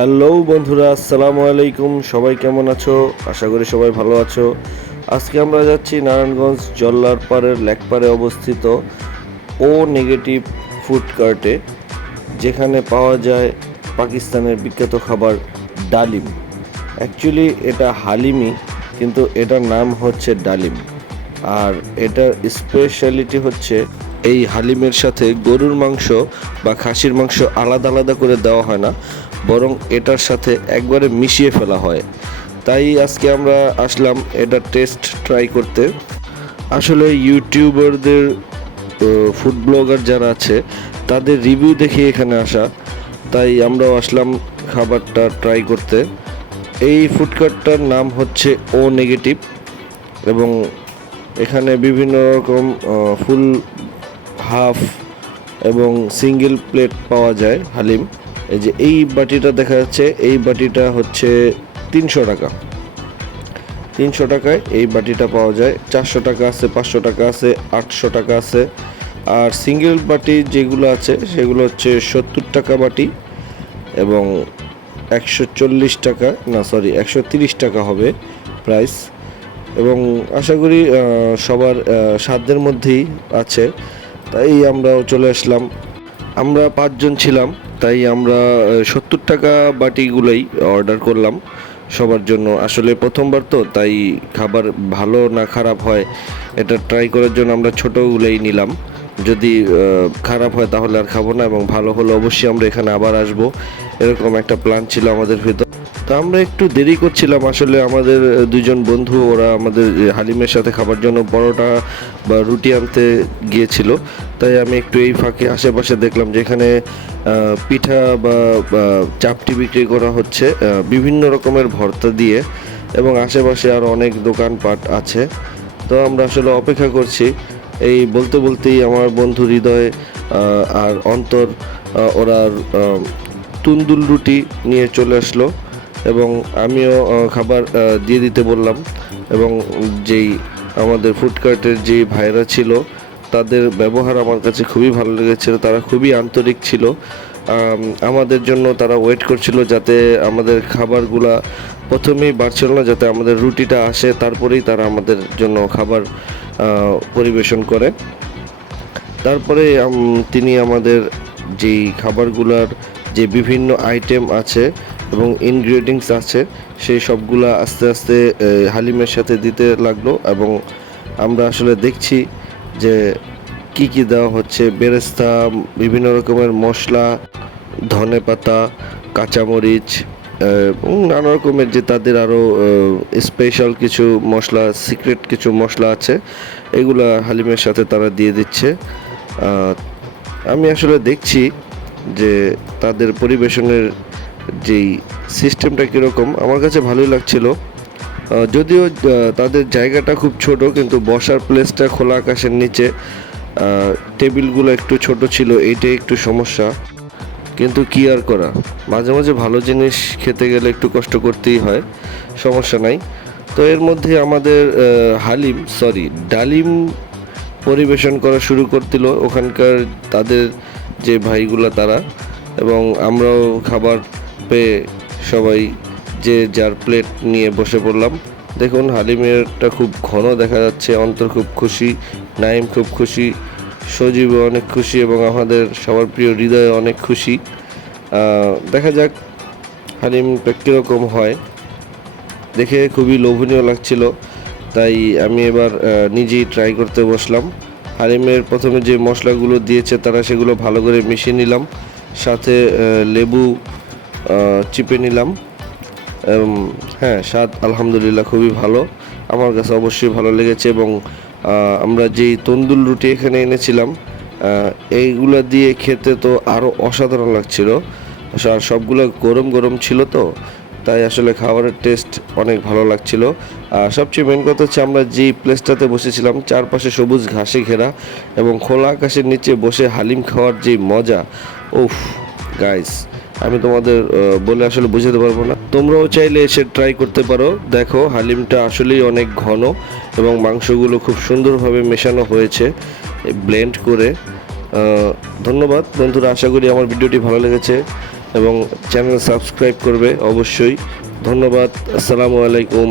Hello বন্ধুরা, আসসালামু আলাইকুম। সবাই কেমন আছো? আশা করি সবাই ভালো আছো। আজকে আমরা যাচ্ছি নারায়ণগঞ্জ জল্লার পাড়ের লেকপাড়ে অবস্থিত ও নেগেটিভ ফুড কার্টে যেখানে পাওয়া যায় পাকিস্তানের বিখ্যাত খাবার ডালিম। অ্যাকচুয়ালি এটা হালিমি, কিন্তু এটার নাম হচ্ছে ডালিম। আর এটার স্পেশালিটি হচ্ছে এই হালিমের সাথে গরুর মাংস বা খাসির মাংস আলাদা আলাদা করে দেওয়া হয় না। বরং এটার সাথে একবারে মিশিয়ে ফেলা হয়। তাই আজকে আমরা আসলাম এটা টেস্ট ট্রাই করতে। আসলে ইউটিউবারদের ফুড ব্লগার যারা আছে, তাদের রিভিউ দেখে এখানে আসা। তাই আমরাও আসলাম খাবারটা ট্রাই করতে। এই ফুড কার্টটার নাম হচ্ছে ও নেগেটিভ এবং এখানে বিভিন্ন রকম ফুল হাফ এবং সিঙ্গেল প্লেট পাওয়া যায়, হালিম। এই যে এই বাটিটা দেখা যাচ্ছে, এই বাটিটা হচ্ছে তিনশো টাকা। তিনশো টাকায় এই বাটিটা পাওয়া যায়। চারশো টাকা আছে, পাঁচশো টাকা আছে, আটশো টাকা আছে। আর সিঙ্গেল বাটি যেগুলো আছে, সেগুলো হচ্ছে সত্তর টাকা বাটি এবং একশো চল্লিশ টাকা, না সরি একশো তিরিশ টাকা হবে প্রাইস এবং আশা করি সবার সাধ্যের মধ্যেই আছে। তাই আমরাও চলে আসলাম। আমরা পাঁচজন ছিলাম। তাই আমরা সত্তর টাকা বাটিগুলোই অর্ডার করলাম সবার জন্য। আসলে প্রথমবার তো, তাই খাবার ভালো না খারাপ হয়, এটা ট্রাই করার জন্য আমরা ছোটোগুলোই নিলাম। যদি খারাপ হয় তাহলে আর খাব না এবং ভালো হলে অবশ্যই আমরা এখানে আবার আসব। এরকম একটা প্ল্যান ছিল আমাদের ভিতর। তো আমরা একটু দেরি করছিলাম। আসলে আমাদের দুজন বন্ধু, ওরা আমাদের হালিমের সাথে খাবার জন্য পরোটা বা রুটি আনতে গিয়েছিল। তাই আমি একটু এই ফাঁকে আশেপাশে দেখলাম যেখানে পিঠা বা চাপটি বিক্রি করা হচ্ছে বিভিন্ন রকমের ভর্তা দিয়ে এবং আশেপাশে আরও অনেক দোকানপাট আছে। তো আমরা আসলে অপেক্ষা করছি। এই বলতে বলতেই আমার বন্ধু হৃদয় আর অন্তর ওরা তুন্দুল রুটি নিয়ে চলে আসলো এবং আমিও খাবার দিয়ে দিতে বললাম এবং যেই আমাদের ফুডকার্টের যে ভাইরা ছিল, তাদের ব্যবহার আমার কাছে খুবই ভালো লেগেছিল, তারা খুবই আন্তরিক ছিল। আমাদের জন্য তারা ওয়েট করছিল যাতে আমাদের খাবারগুলা প্রথমেই বাড়ছিল না, যাতে আমাদের রুটিটা আসে, তারপরেই তারা আমাদের জন্য খাবার পরিবেশন করে তারপরে তিনি আমাদের যেই খাবারগুলার যে বিভিন্ন আইটেম আছে এবং ইনগ্রেডিয়েন্টস আছে, সেই সবগুলা আস্তে আস্তে হালিমের সাথে দিতে লাগল এবং আমরা আসলে দেখছি যে কি কি দেওয়া হচ্ছে। বেরেস্তা, বিভিন্ন রকমের মশলা ধনে পাতা কাঁচামরিচ নানা রকমের যে তাদের আরও স্পেশাল কিছু মশলা সিক্রেট কিছু মশলা আছে, এগুলো হালিমের সাথে তারা দিয়ে দিচ্ছে। আমি আসলে দেখছি যে তাদের পরিবেশনের যেই সিস্টেমটা কীরকম, আমার কাছে ভালোই লাগছিল। যদিও তাদের জায়গাটা খুব ছোট, কিন্তু বসার প্লেসটা খোলা আকাশের নিচে। টেবিলগুলো একটু ছোট ছিল, এইটাই একটু সমস্যা। কিন্তু কি আর করা? মাঝে মাঝে ভালো জিনিস খেতে গেলে একটু কষ্ট করতেই হয়, সমস্যা নাই। তো এর মধ্যে আমাদের হালিম সরি ডালিম পরিবেশন করা শুরু করছিল ওখানকার তাদের যে ভাইগুলা তারা এবং আমরাও খাবার পেয়ে সবাই যে যার প্লেট নিয়ে বসে পড়লাম। দেখুন, হালিমেরটা খুব ঘন দেখা যাচ্ছে, অন্তর খুব খুশি, নাইম খুব খুশি সজীব অনেক খুশি এবং আমাদের সবার প্রিয় হৃদয়ে অনেক খুশি। দেখা যাক হালিম কীরকম হয়। দেখে খুবই লোভনীয় লাগছিল, তাই আমি এবার নিজেই ট্রাই করতে বসলাম। হালিমের প্রথমে যে মশলাগুলো দিয়েছে তারা সেগুলো ভালো করে মিশিয়ে নিলাম, সাথে লেবু চিপে নিলাম। হ্যাঁ স্বাদ আলহামদুলিল্লাহ খুবই ভালো। আমার কাছে অবশ্যই ভালো লেগেছে এবং আমরা যেই তন্দুল রুটি এখানে এনেছিলাম এইগুলা দিয়ে খেতে তো আরও অসাধারণ লাগছিল। আর সবগুলো গরম গরম ছিল তো, তাই আসলে খাবারের টেস্ট অনেক ভালো লাগছিল। আর সবচেয়ে মেন কথা হচ্ছে আমরা যেই প্লেসটাতে বসেছিলাম, চারপাশে সবুজ ঘাসে ঘেরা এবং খোলা আকাশের নিচে বসে হালিম খাওয়ার যে মজা, উফ গাইস আমি তোমাদের বলে আসলে বুঝাতে পারব না। তোমরাও চাইলে এসে ট্রাই করতে পারো। দেখো, হালিমটা আসলেই অনেক ঘন এবং মাংসগুলো খুব সুন্দরভাবে মেশানো হয়েছে ব্লেন্ড করে। ধন্যবাদ। বন্ধুরা, আশা করি আমার ভিডিওটি ভালো লেগেছে এবং চ্যানেল সাবস্ক্রাইব করবে অবশ্যই। ধন্যবাদ। আসসালামু আলাইকুম।